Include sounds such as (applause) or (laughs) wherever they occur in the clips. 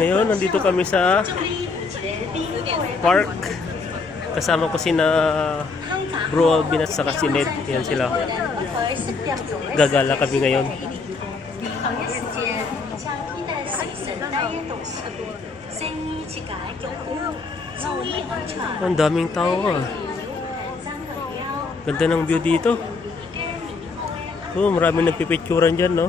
Ngayon, nandito kami sa park. Kasama ko si na Bro Alvin at saka si Ned. Yan sila. Gagala kami ngayon. Ang daming tao ah. Ganda ng view dito. Oh, marami nagpipicturan dyan, no?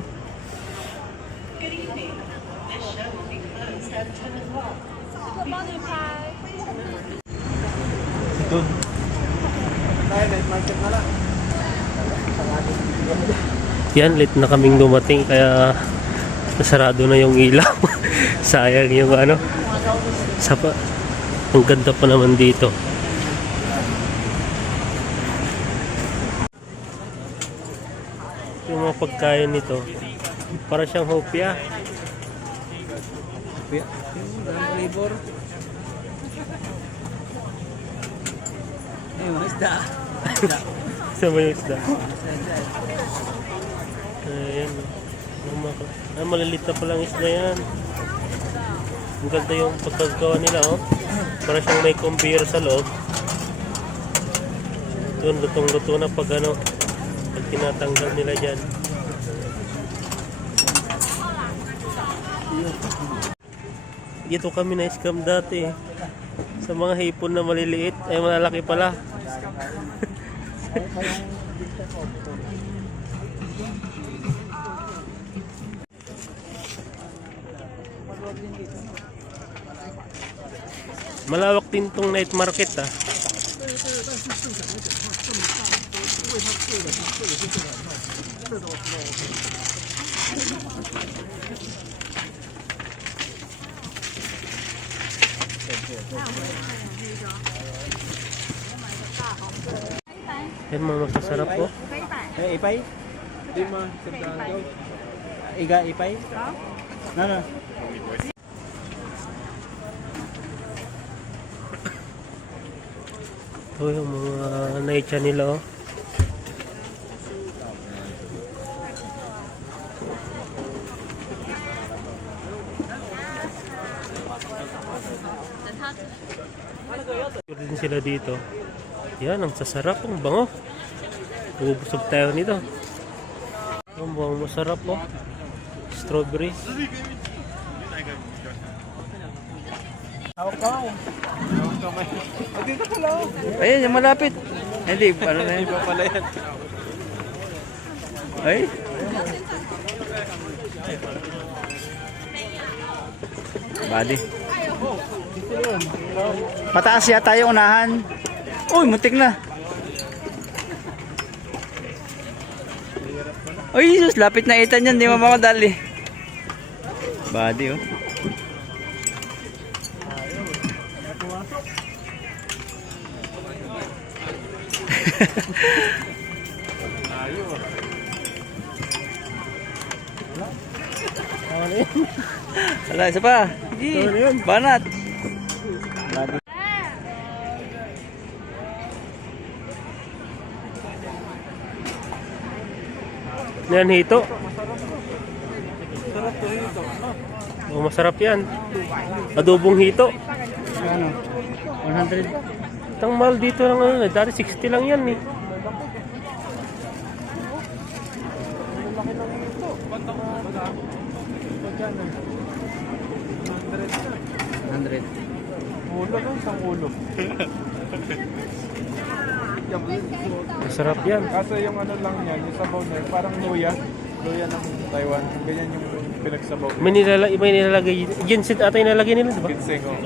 Doon. Tayo, night market na lang. Yan, late na kaming dumating kaya nasarado na yung ilaw. (laughs) Sayang yung ano. Sapa. Ang ganda pa naman dito. Yung mga pagkain nito, para siyang hopia. Yung flavor. Mga isda. (laughs) Sa may isda. Ayan. Mga, ah, malilit na palang isda yan. Ang ganda yung pagkagawa nila, oh. Para siyang may conveyor sa loob. Doon, lutong-luto na pag ano, pag tinatanggal nila dyan. Dito kami na scam dati. Sa mga hipon na maliliit, ay malalaki pala. Malawak din tong night market ah. Yan mga masasarap po. Eh, ipay? Di ma, sabdaan. Iga, ipay? No. Ito yung mga naitsa nila oh. din sila dito. Yan, ang sasarap, ang bango. Ubusog tayo nito. Ang bango masarap po. Strawberry. Oh, oh. Ayun, yung malapit. Hindi, ano na Hindi yun? pa pala yan. Ay, bali. Pataas yata yung unahan. Uy, muntik na. Uy, Jesus, lapit na itan yan. Di mo makadali. Body, oh. (laughs) Wala, isa pa. Sige, banat. Yan, hito. Sarap to ito. Oh, masarap yan. Adobong hito. Ano? 100. Ang mahal dito lang ano, eh. dati 60 lang yan eh. Laki ng ito. Banda ko. Magkano? 100 100. na. Ulo lang, isang ulo. (laughs) Masarap yan. Kaso yung ano lang niya, yung sabaw niya, parang luya. Luya ng Taiwan. Ganyan yung pinagsabaw. May, nilala may nilalagay. Ginseng ata yung nilalagay nila, di ba? Ginseng oh.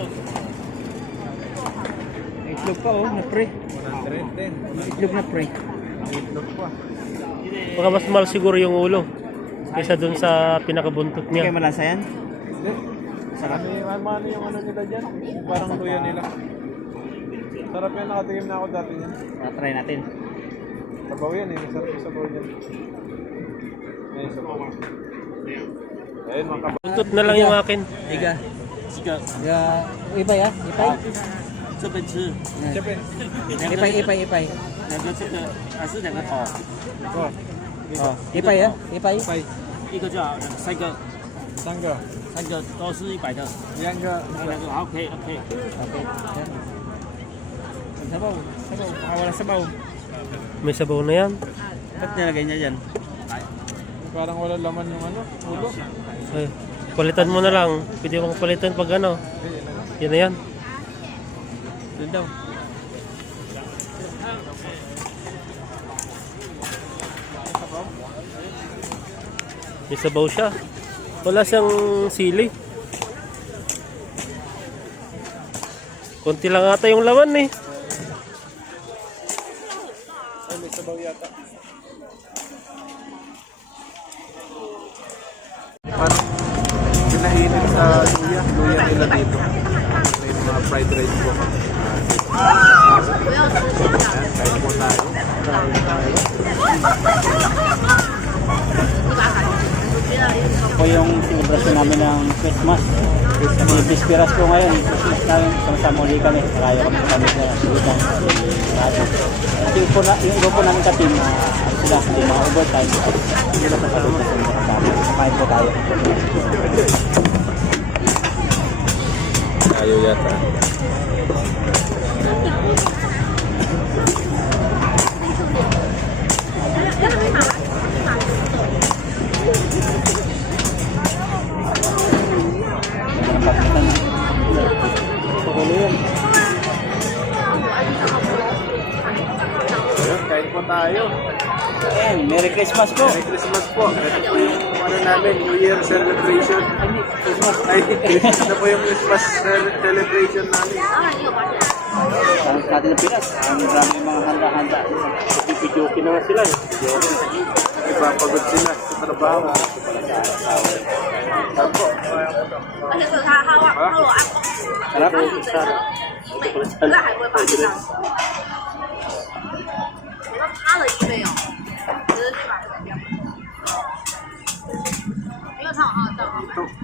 May Itlog pa, oh, na pre. 100 din. May Itlog na pre. Itlog pa. Baka mas mahal siguro yung ulo. Kaysa dun sa pinakabuntot niya. malasa yan? Hindi. Sarap. Ano, ano yung ano nila dyan? Parang luya nila. Sarap yan, nakatingin na ako dati niyan. Ah, try natin. Sabaw yan eh, masarap yung sabaw niyan. Ayun, sabaw. Ayun, mga kapatid. Buntot na lang yung akin. Iga. Iga. Ipay ah? Ipay? 这边吃， Siyempre, Ipay, ipay, ipay. 两个这个还是两个头， ito. Oh, ipay ah? Ipay? Pay. 一个叫三个， 三个，三个都是一百的，两个，两个好 Sabaw, sabaw, wala sabaw. May sabaw na yan. Ba't nilagay niya dyan? Parang wala laman yung ano, ulo. Ay, palitan mo na lang. Pwede mong palitan pag ano. Yan na yan. Doon daw. May sabaw siya. Wala siyang sili. Konti lang ata yung laman eh. Dito. May mga fried rice po. Ayan, kain po tayo. Kain tayo. po yung celebration namin ng Christmas. Christmas. Bispiras po ngayon. Christmas namin. Sama-sama ulit kami. Kaya kami sa kami sa Sudan. Yung, po na, yung iba po namin ka-team, uh, sila, yung mga overtime, hindi na kapatid na sila kasama. Kain po tayo. Tayo yata. Kain po tayo. Ayan, Merry Christmas po. Merry Christmas Ay, ito po yung Christmas ce- celebration namin. Sa atin ng Pinas, ang marami mga handa-handa. Pipijoki na nga sila eh. Ipapagod sila sa trabaho. Saan po? 而且是他他他我按 Sarap. 他是这个医美，这个还不会把这张。我说他的医美哦，只是把这个掉。因为他有他的账号， Ito, saan po namin dito dito. Po tayo. 但是我原本我类似加他的账号，我按就按我六六多有没有？ Kasi mo makasitin ng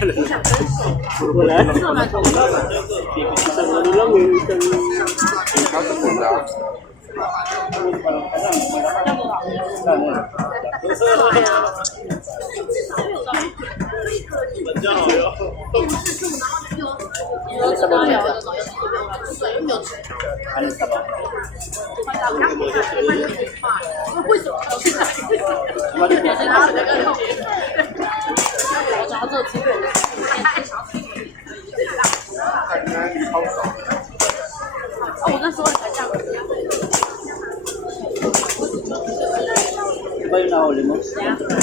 Boleh. Kalau dulu ngitung. Kau tuh 嗯好的 yung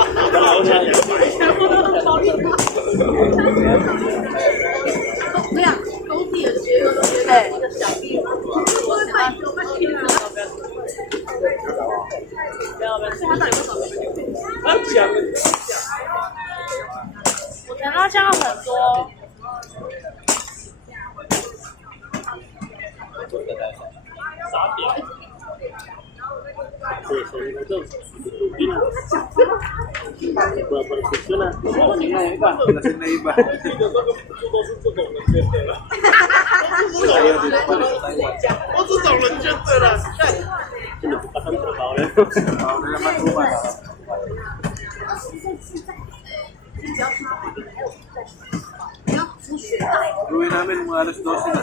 我老婆 na. Tingnan yung iba. Lasing na iba. Ang trabaho na. Trabaho na naman bukas. Gawin namin mga alas 12 na.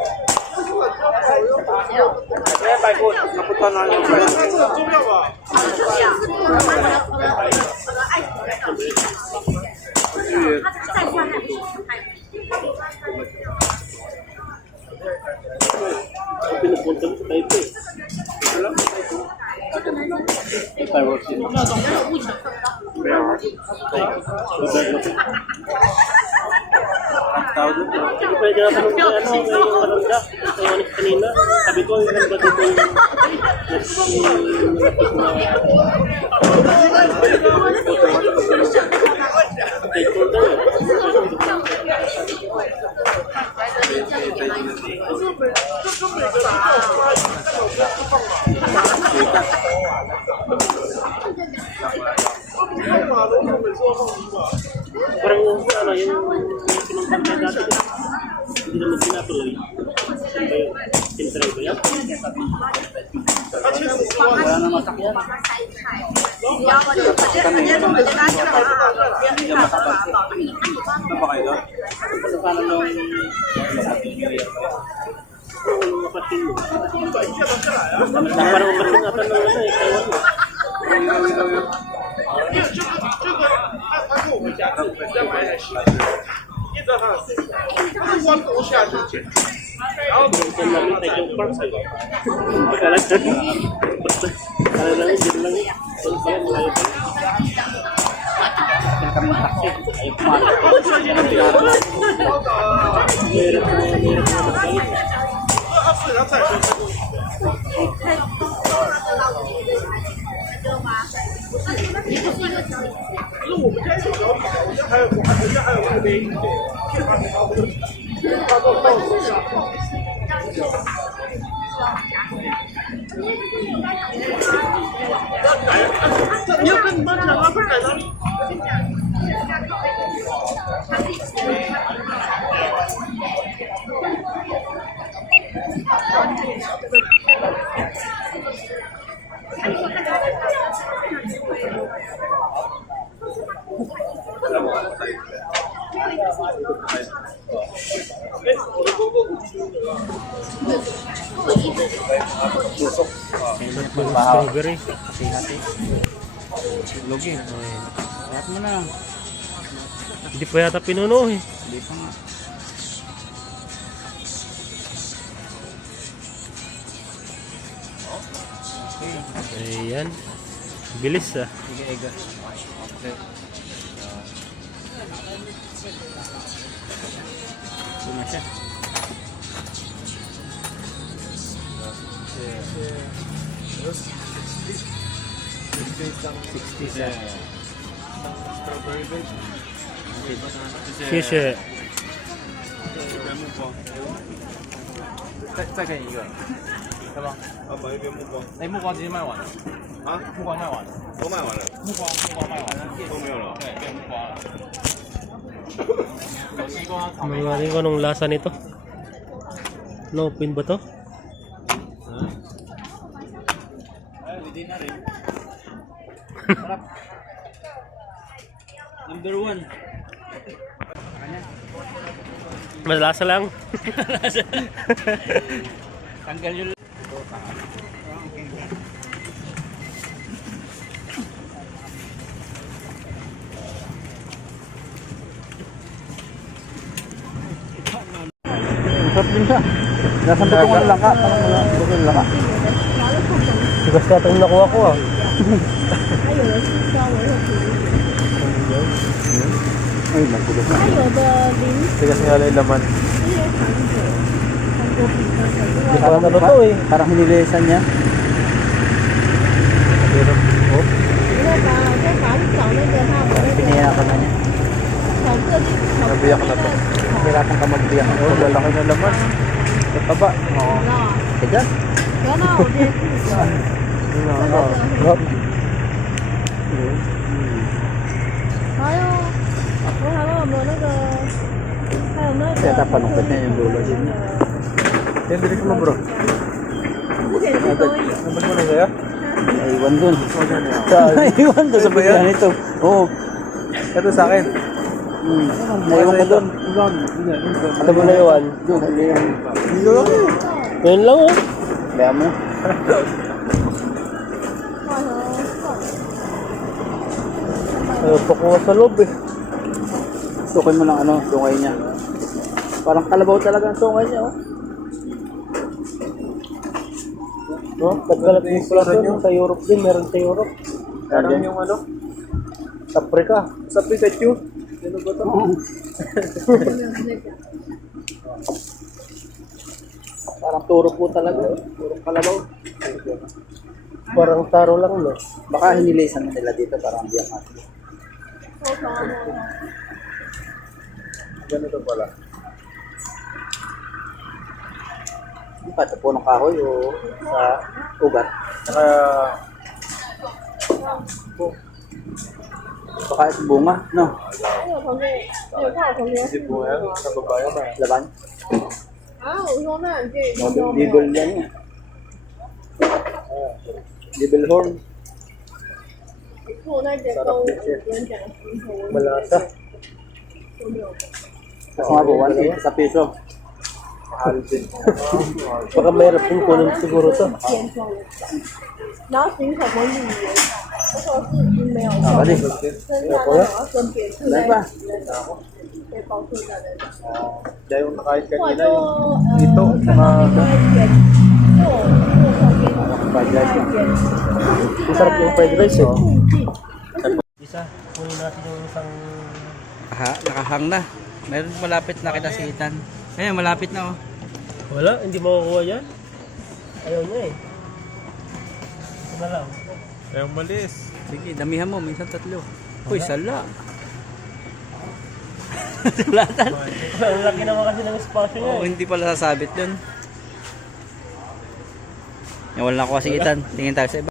pwede na tanong sa ano, may yung malanda. Ito ano kanina. Sabi ko, yung (laughs) ba dito yung malapit na stakeholder. Parang yung ano, yung yung pinumpang niya dati. Hindi naman tinatuloy. Saan ba yun? Tinitry ba yan? Wala na masakyan. Ano ba kayo doon? Ano pa na nung... Yung kapatid mo. Parang kapatid nga pa ng ano eh, Taiwan mo. Diyan namin tayo yung park sa'yo. Akala basta, akala lang, dyan lang. Doon pa yan, malayo pa. Kaya kami taxi. Ayaw pumasok. Meron na magkalit. Strawberry. Lugi. Lahat mo na. Hindi pa yata pinuno eh. Hindi pa nga. Ayan. Bilis ah. Sige, Ega. Okay. Sixty seven. 谢谢。再再给你一个，要不？啊，买一边木瓜。哎，木瓜直接卖完了，啊，木瓜卖完了，都卖完了，木瓜木瓜卖完了，都没有了。对，变木瓜了。Mga rin ko anong lasa nito. Lopin ba to? Hindi na rin. Number one. Malasa lang. (laughs) Tanggal yun. Masarap din siya. Nasa butungan lang ka. Parang wala butungan lang ka. Tigas na itong nakuha ko ah. Ay, magkulit na. Tigas nga lang yung laman. Hindi pa na to eh. Parang hinilisan niya. Pinayakan na niya. Nabiyak na to. Hirapan ka magbiyak. Oh, lalaki ng laman. Ang taba. Oo. Kaya? Kaya tapanungkot niya yung dulo niya. Yan, direct mo bro. Naman mo na kaya? Naiwan dun. Naiwan dun sa bigyan nito. Oo. Ito sa akin. Hmm. Naiwan ka dun. Ano mo na iwan? Dun, hindi yung... Yun lang oh. Kaya mo. Ayaw pa kuha sa loob eh. Sukin mo ng ano, sungay niya. Parang kalabaw talaga ang sungay niya, oh. No? Pagkalat mo pala doon sa Europe din, meron sa Europe. Parang yung ano? Sa Africa. Sa Pikachu. Ano ba to? Parang turo po talaga, oh. Puro kalabaw. Parang taro lang no. Baka hinilisan nila dito parang biyak natin. Ganito pala. Hindi pa, sa punong kahoy o sa ugat. Saka, Baka sa bunga, no? hindi po yan. Sa babae ba? Laban. Devil yan eh. Devil horn. Malasa. Kasi nga po, 180 sa piso. Baka mayroon din kunin siguro to. Ah, bali. Dahil pa. Dahil yung nakain kanina yung dito. Saka, Fried rice na. Ang sarap yung fried rice eh. Isa, kunin natin yung isang... Ha, nakahang na. Meron malapit na kita si Ethan. Ayan, malapit na oh. Wala, hindi makukuha yan. Ayaw niya eh. Ito na lang. yung malis. Sige, damihan mo. Minsan tatlo. Uy, sala. Salatan. Ang laki naman kasi ng espasyo niya Oo, eh. hindi pala sasabit dun. Yan, wala na ako kasi Ethan. Tingin tayo sa iba.